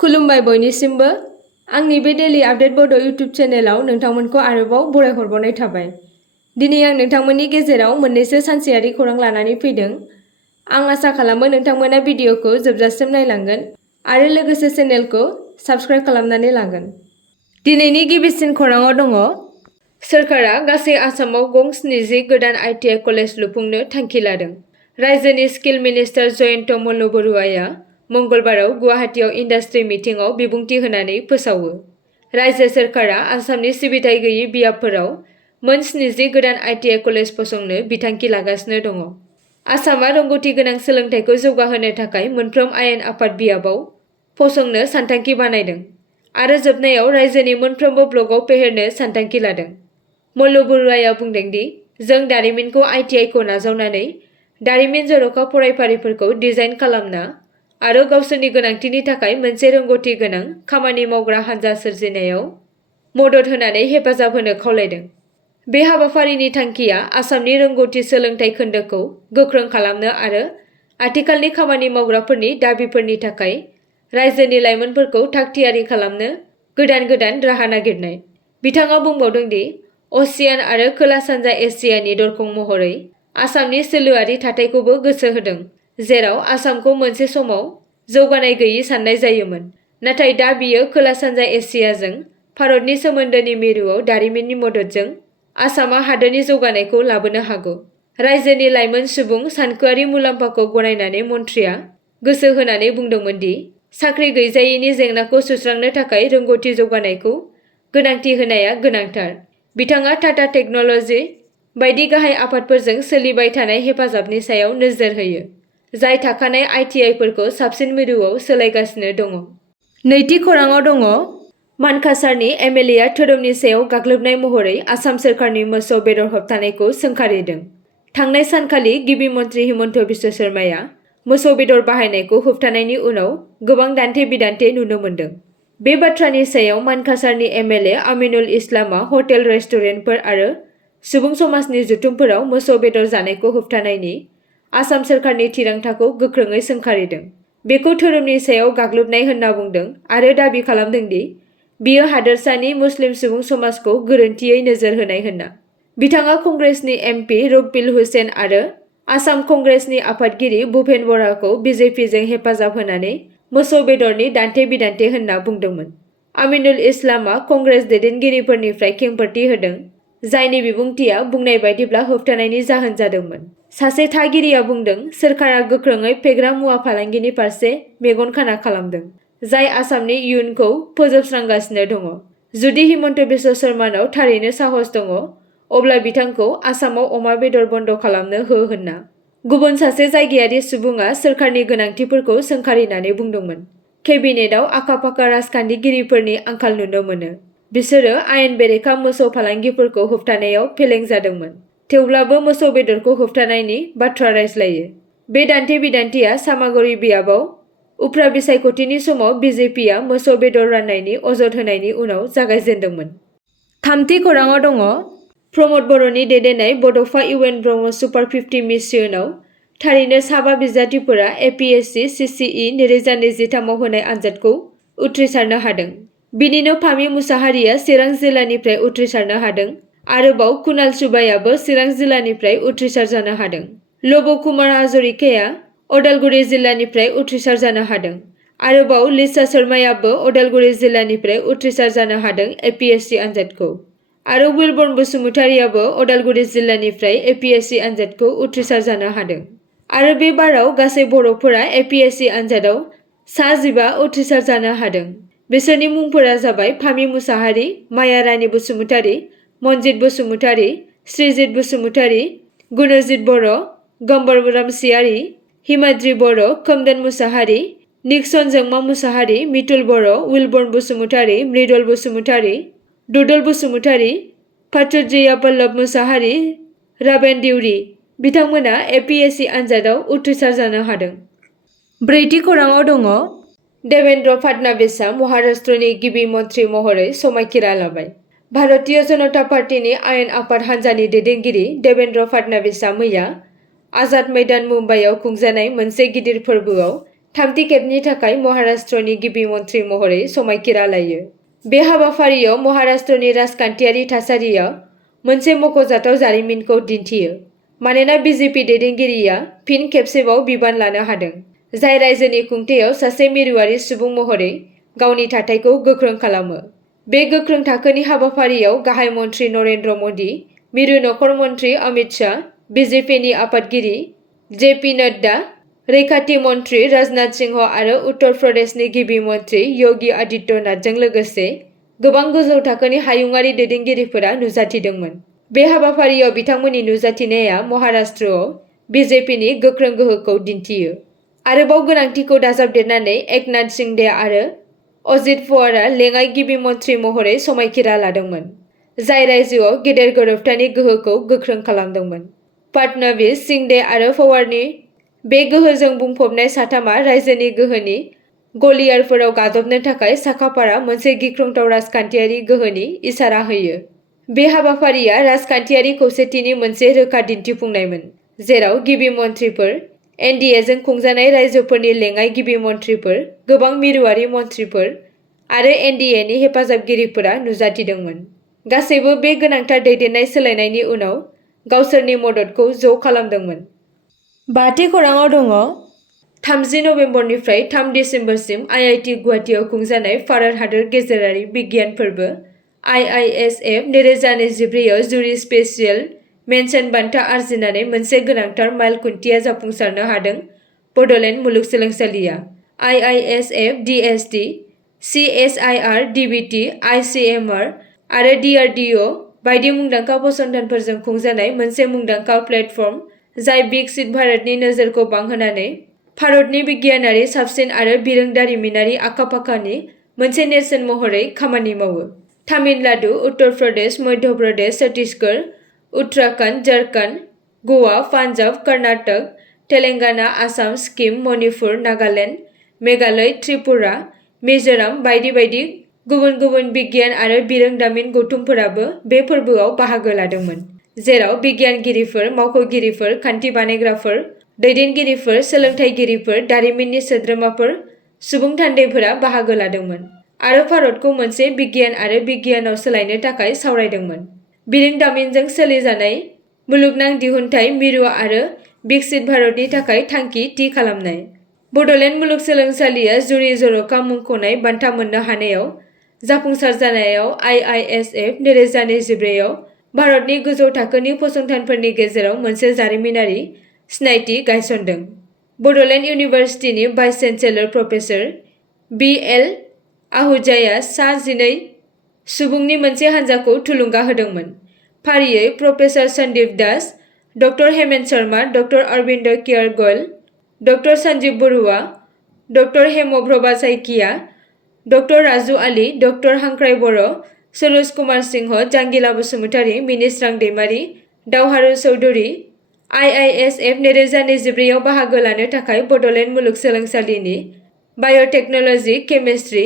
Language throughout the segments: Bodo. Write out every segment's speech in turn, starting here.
खुलुमबाय बयनिसिमबो आंनि बे डेली आपडेट बड' इउट्युब चेनेलाव नोंथांमोनखौ आरोबाव बरायहरबावनाय थाबाय। दिनै आं नोंथांमोननि गेजेराव मोननैसो सानसेयारि खौरां लानानै फैदों। आं आसा खालामो नोंथांमोना भिडिअखौ जोबजासिम नायलांगोन आरो लोगोसे चेनेलखौ साबस्क्राइब खालामनानै लागोन। दिनैनि गिबिसिन खौराङाव दङ सोरखारा गासै आसामाव गं 70 गोदान ITI कलेज लुफुंनो थांखि लादों। रायजोनि स्किल मिनिस्टार जयन्त मल्ल बरुवाया मंगलबाराव गुवाहाटीआव इन्डास्ट्रि मिटिंआव बिबुंथि होनानै फोसावो। रायजो सोरखारा आसामनि सिबिथाय गैयै बियाबफोराव मोन 70 गोदान ITI कलेज फसंनो बिथांखि लागासिनो दङ। आसामा रोंगौथि गोनां सोलोंथाइखौ जौगाहोनो थाखाय मोनफ्रोम आयेन आफाद बियाबाव फसंनो सानथांखि बानायदों आरो जोबनायाव रायजोनि मोनफ्रोमबो ब्लकआव फेहेरनो सानथांखि लादों। मल्ल बरुवाया बुंदों दि जों दारिमिनखौ ITI खौ नाजावनानै दारिमिन जर'खा फरायफारिफोरखौ डिजाइन खालामना आरो गावसोरनि गोनांथिनि थाखाय मोनसे रोंगौथि गोनां खामानि मावग्रा हानजा सोरजिनायाव मदद होनानै हेफाजाब होनो खावलायदों। बे हाबाफारिनि थांखिया आसामनि रोंगौथि सोलोंथाइ खोन्दोखौ गोख्रों खालामनो आरो आथिखालनि खामानि मावग्राफोरनि दाबिफोरनि थाखाय रायजोनि लाइमोनफोरखौ थागथियारि खालामनो गोदान राहा नागिरनाय। बिथाङा बुंबावदों दि असियान आरो खोला-सानजा एसियानि दरखं महरै आसामनि सोलोआरि थाथायखौबो गोसो होदों, जेराव आसामखौ मोनसे समाव जौगानाय गैयै साननाय जायोमोन, नाथाय दा बियो खोला-सानजा एसियाजों भारतनि सोमोन्दोनि मिरुआव दारिमिननि मददजों आसामा हादोरनि जौगानायखौ लाबोनो हागौ। रायजोनि लाइमोन सुबुं सानखोआरि मुलाम्फाखौ गनायनानै मन्थ्रिया गोसो होनानै बुंदोंमोन दि साख्रि गैजायैनि जेंनाखौ सुस्रांनो थाखाय रोंगौथि जौगानायखौ गोनांथि होनाया गोनांथार। बिथाङा टाटा टेक्न'ल'जी बायदि गाहाय आफादफोरजों सोलिबाय थानाय हेफाजाबनि सायाव नोजोर होयो, जाय थाखानाय ITI-फोरखौ साबसिन मिरुआव सोलायगासिनो दङ। नैथि खौराङाव दङ मानकासारनि MLA-आ धोरोमनि सायाव गाग्लोबनाय महरै आसाम सोरखारनि मोसौ बेदर होबथानायखौ सोंखारिदों। थांनाय सानखालि गिबि मन्थ्रि हिमन्त बिश्व शर्माया मोसौ बेदर बाहायनायखौ होबथानायनि उनाव गोबां दान्थे-बिदान्थे नुनो मोन्दों। बे बाथ्रानि सायाव मानकासारनि MLA आमिनुल इस्लामआ हटेल, रेस्टुरेन्टफोर आरो सुबुं समाजनि जथुमफोराव मोसौ बेदर जानायखौ होबथानायनि आसाम सोरखारनि थिरांथाखौ गोख्रोङै सोंखारिदों। बेखौ धोरोमनि सायाव गाग्लोबनाय होनना बुंदों आरो दाबि खालामदों दि बियो हादोरसानि मुस्लिम सुबुं समाजखौ गोरोन्थियै नोजोर होनाय होनना। बिथाङा कंग्रेसनि MP रकबिल हुसेन आरो आसाम कंग्रेसनि आफादगिरि भुपेन बराखौ BJP-जों हेफाजाब होनानै मोसौ बेदरनि दान्थे-बिदान्थे होनना बुंदोंमोन। आमिनुल इस्लामआ कंग्रेस दैदेनगिरिफोरनिफ्राय खेंफोरथि होदों, जायनि बिबुंथिया बुंनाय बायदिब्ला होबथानायनि जाहोन जादोंमोन। सासे थागिरिया बुंदों, सोरखारा गोख्रोङै फेग्रा मुवा फालांगिनि फारसे मेगन खाना खालामदों, जाय आसामनि इयुनखौ फोजोबस्रांगासिनो दङ। जुदि हिमन्त बिश्व शर्मानाव थारैनो साहस दङ, अब्ला बिथांखौ आसामाव अमा बेदर बन्द खालामनो हो होनना गुबुन सासे जायगायारि सुबुङा सोरखारनि गोनांथिफोरखौ सोंखारिनानै बुंदोंमोन। केबिनेटआव आखा-फाखा राजखान्थिगिरिफोरनि आंखाल नुनो मोनो। बिसोरो आयेन बेरेखा मोसौ फालांगिफोरखौ होबथानायाव फेलें जादोंमोन, थेवब्लाबो मोसौ बेदरखौ होबथानायनि बाथ्रा रायज्लायो। बे दान्थे-बिदान्थेया सामागुरि बियाबाव उफ्रा बिसायख'थिनि समाव BJP-आ मोसौ बेदर राननायनि अजद होनायनि उनाव जागायजेन्दोंमोन। थामथि खौराङाव दङ प्रमद बर'नि दैदेननाय बड'फा UN ब्रह्म सुपार 50 मिशनआव थारैनो साबा बिजाथिफोरा APSC CCE 2023 आव होनाय आनजादखौ उथ्रिसारनो हादों। बिनिनो फामि मुसाहारिया चिरां जिल्लानिफ्राय उथ्रिसारनो हादों। आरोबाव कुणाल सुबायाबो चिरां जिल्लानिफ्राय उथ्रिसार जानो हादों। लब कुमार हाजरिकाया अदालगुरि जिल्लानिफ्राय उथ्रिसार जानो हादों। आरोबाव लिसा शर्मायाबो अदालगुरि जिल्लानिफ्राय उथ्रिसार जानो हादों APSC आनजादखौ। आरो विलबर्न बसुमतारियाबो अदालगुरि जिल्लानिफ्राय APSC आनजादखौ उथ्रिसार जानो हादों। आरो बे बाराव गासै बर'फोरा APSC आनजादाव सा 15 उथ्रिसार जानो हादों। बिसोरनि मुंफोरा जाबाय फामि मुसाहारि, माया रानि बसुमतारि, मनजित बसुमतारि, श्रीजित बसुमतारि, गुणजित बर', गम्बर रामसियारि, हिमाद्रि बर', खोमदोन मुसाहारि, निक्सन जोंमा मुसाहारि, मितुल बर', विलबर्न बसुमतारि, मृदुल बसुमतारि, दुदुल बसुमतारि, फातुजिया पल्लभ मुसाहारि, राबेन दिउरि बिथांमोना APSC आनजादाव उथ्रिसार जानो हादों। ब्रैथि खौराङाव दङ देवेन्द्र फाडनाभिसआ महाराष्ट्रनि गिबि मन्थ्रि महरै समायखिरा लाबाय। भारतीय जनता पार्टीनि आयेन आफाद हान्जानि दैदेनगिरि देवेन्द्र फाडनाभिसआ मैया आजाद मैदान मुम्बाइआव खुंजानाय मोनसे गिदिर फोरबोआव थामथि खेबनि थाखाय महाराष्ट्रनि गिबि मन्थ्रि महरै समायखिरा लायो। बे हाबाफारियाव महाराष्ट्रनि राजखान्थियारि थासारिया मोनसे मख'जाथाव जारिमिनखौ दिन्थियो, मानोना बिजेपि दैदेनगिरिया फिन खेबसेबाव बिबान लानो हादों, जाय रायजोनि खुंथायाव सासे मिरुआरि सुबुं महरै गावनि थाथायखौ गोख्रों खालामो। बे गोख्रों थाखोनि हाबाफारियाव गाहाय मन्थ्रि नरेन्द्र मदि, मिरु नखर मन्थ्रि अमित शाह, बिजेपिनि आफादगिरि जे.पी. नड्डा, रैखाथि मन्थ्रि राजनाथ सिंह आरो उत्तर प्रदेशनि गिबि मन्थ्रि योगी आदित्यनाथजों लोगोसे गोबां गोजौ थाखोनि हायुंआरि दैदेनगिरिफोरा नुजाथिदोंमोन। बे हाबाफारियाव बिथांमोननि नुजाथिनाया महाराष्ट्रआव बिजेपिनि गोख्रों गोहोखौ दिन्थियो। आरोबाव गोनांथिखौ दाजाबदेरनानै एकनाथ शिंदे आरो अजित पवारआ लेङाइ गिबि मन्थ्रि महरै समायखिरा लादोंमोन, जाय रायजोआव गेदेर गोरोबथानि गोहोखौ गोख्रों खालामदोंमोन। फडणवीस, शिंदे आरो पवारनि बे गोहोजों बुंफबनाय साथामआ रायजोनि गोहोनि गलियारफोराव गादबनो थाखाय साखाफारा मोनसे गिख्रंथाव राजखान्थियारि गोहोनि इसारा होयो। बे हाबाफारिया राजखान्थियारि खौसेथिनि मोनसे रोखा दिन्थिफुंनायमोन, जेराव गिबि मन्थ्रिफोर, एनडिएजों खुंजानाय रायजोफोरनि लेङाइ गिबि मन्थ्रिफोर, गोबां मिरुआरि मन्थ्रिफोर आरो एनडिएनि हेफाजाबगिरिफोरा नुजाथिदोंमोन। गासैबो बे गोनांथार दैदेननाय सोलायनायनि उनाव गावसोरनि मददखौ ज' खालामदोंमोन। बाथि खौराङाव दङ। 30 नबेम्बरनिफ्राय 3 दिसेम्बरसिम आईआईटी गुवाहाटीआव खुंजानाय भारत हादोर गेजेरारि बिगियान फोरबो IISF 2024आव जुरि स्पेसियेल मेन्शन बान्था आरजिनानै मोनसे गोनांथार माइल खुन्थिया जाफुंसारनो हादों। Bodoland मुलुगसोलोंसालिया IISF, DST, CSIR, DBT, ICMR आरो DRDO बायदि मुंदांखा फसंथानफोरजों खुंजानाय मोनसे मुंदांखा प्लेटफर्म, जाय विकसित भारतनि नोजोरखौ बांहोनानै भारतनि बिगियानारि साबसिन आरो बिरोंदारिमिनारि आखा-फाखानि मोनसे नेरसोन महरै खामानि मावो। तामिलनाडु, उत्तर प्रदेश, मध्य प्रदेश, छत्तीसगढ़, उत्तराखन्ड, झारखन्ड, गवा, पान्जाब, कर्नाटक, तेलेंगाना, आसाम, सिक्किम, मणिपुर, नागालेण्ड, मेघालय, त्रिपुरा, मिज'राम बायदि बायदि गुबुन गुबुन बिगियान आरो बिरोंदामिन गौथुमफोराबो बे फोरबोआव बाहागो लादोंमोन, जेराव बिगियानगिरिफोर, मावख'गिरिफोर, खान्थि बानायग्राफोर, दैदेनगिरिफोर, सोलोंथायगिरिफोर, दारिमिननि सोद्रोमाफोर, सुबुं थान्दैफोरा बाहागो लादोंमोन आरो भारतखौ मोनसे बिगियान आरो बिगियानाव सोलायनो थाखाय सावरायदोंमोन। बिरोंदामिनजों सोलिजानाय मुलुगनां दिहुनथाय मिरु आरो विकसित भारतनि थाखाय थांखि थि खालामनाय। बड'लेण्ड मुलुगसोलोंसालिया जुरि जर'खा मुंख'नाय बान्था मोननो हानायाव जाफुंसार जानायाव IISF 2024आव भारतनि गोजौ थाखोनि फसंथानफोरनि गेजेराव मोनसे जारिमिनारि सिनायथि गायसनदों। बड'लेण्ड इउनिभार्सिटिनि भाइस चेन्सेलर प्रफेसर BL आहूजाया सा 12 सुबुंनि मोनसे हानजाखौ थुलुंगा होदोंमोन। फारियै professor Sandeep Das, doctor Hemant Sharma, doctor Arvind केयर Goyal, doctor Sanjeev Baruah, doctor Hemprabha Saikia, doctor Raju Ali, doctor Hangkhrai Boro', Saroj Kumar Singh, Jangila Basumatary, Minisrang Daimari, Dawharu Choudhury. IISF 2024आव बाहागो लानो थाखाय बड'लेण्ड मुलुगसोलोंसालिनि बाय'टेक्न'ल'जि, केमिस्ट्रि,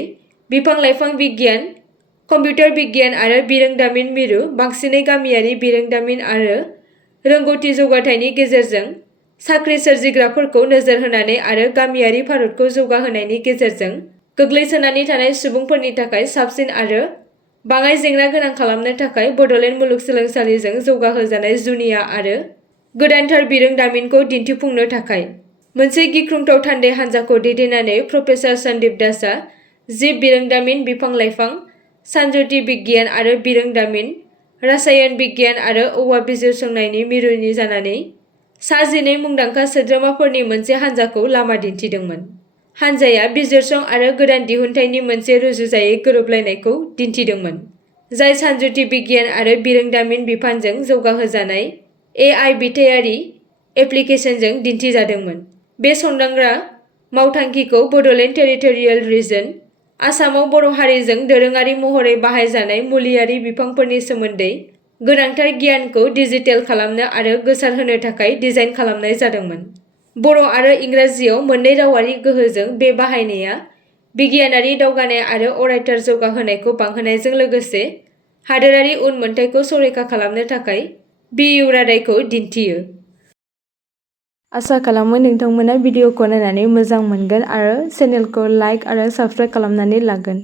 बिफां-लाइफां बिगियान, कम्पिउटार बिगियान आरो बिरोंदामिन मिरु, बांसिनै गामियारि बिरोंदामिन आरो रोंग'थि जौगाथायनि गेजेरजों साख्रि सोरजिग्राफोरखौ नोजोर होनानै आरो गामियारि भारतखौ जौगाहोनायनि गेजेरजों गोग्लैसोनानै थानाय सुबुंफोरनि थाखाय साबसिन आरो बाङाइ जेंना गोनां खालामनो थाखाय बड'लेण्ड मुलुगसोलोंसालिजों जौगाहोजानाय जुनिया आरो गोदानथार बिरोंदामिनखौ दिन्थिफुंनो थाखाय मोनसे गिख्रंथाव थान्दै हानजाखौ दैदेननानै प्रफेसर सन्दीप दासआ जिब बिरोंदामिन, बिफां-लाइफां, सानजुथि बिगियान आरो बिरोंदामिन, रासायन बिगियान आरो औवा बिजिरसंनायनि मिरुनि जानानै सा 12 मुंदांखा सोद्रोमाफोरनि मोनसे हानजाखौ लामा दिन्थिदोंमोन। हानजाया बिजिरसं आरो गोदान दिहुनथायनि मोनसे रुजुजायै गोरोबलायनायखौ दिन्थिदोंमोन, जाय सानजुथि बिगियान आरो बिरोंदामिन बिफानजों जौगाहोजानाय AI बिथायारि एप्लिकेशनजों दिन्थिजादोंमोन। बे संदांग्रा मावथांखिखौ बड'लेण्ड टेरिटरियेल रिजन, आसामाव बर' हारिजों दोरोङारि महरै बाहायजानाय मुलियारि बिफांफोरनि सोमोन्दै गोनांथार गियानखौ डिजिटेल खालामनो आरो गोसारहोनो थाखाय डिजाइन खालामनाय जादोंमोन। बर' आरो इंराजियाव मोननै रावारि गोहोजों बे बाहायनाया बिगियानारि दावगानाय आरो अरायथा जौगाहोनायखौ बांहोनायजों लोगोसे हादोरारि उनमोनथायखौ संरैखा खालामनो थाखाय BU रादायखौ दिन्थियो। आसा खालामो नोंथांमोना भिडिअखौ नायनानै मोजां मोनगोन आरो चेनेलखौ लाइक आरो साबस्क्राइब खालामनानै लागोन।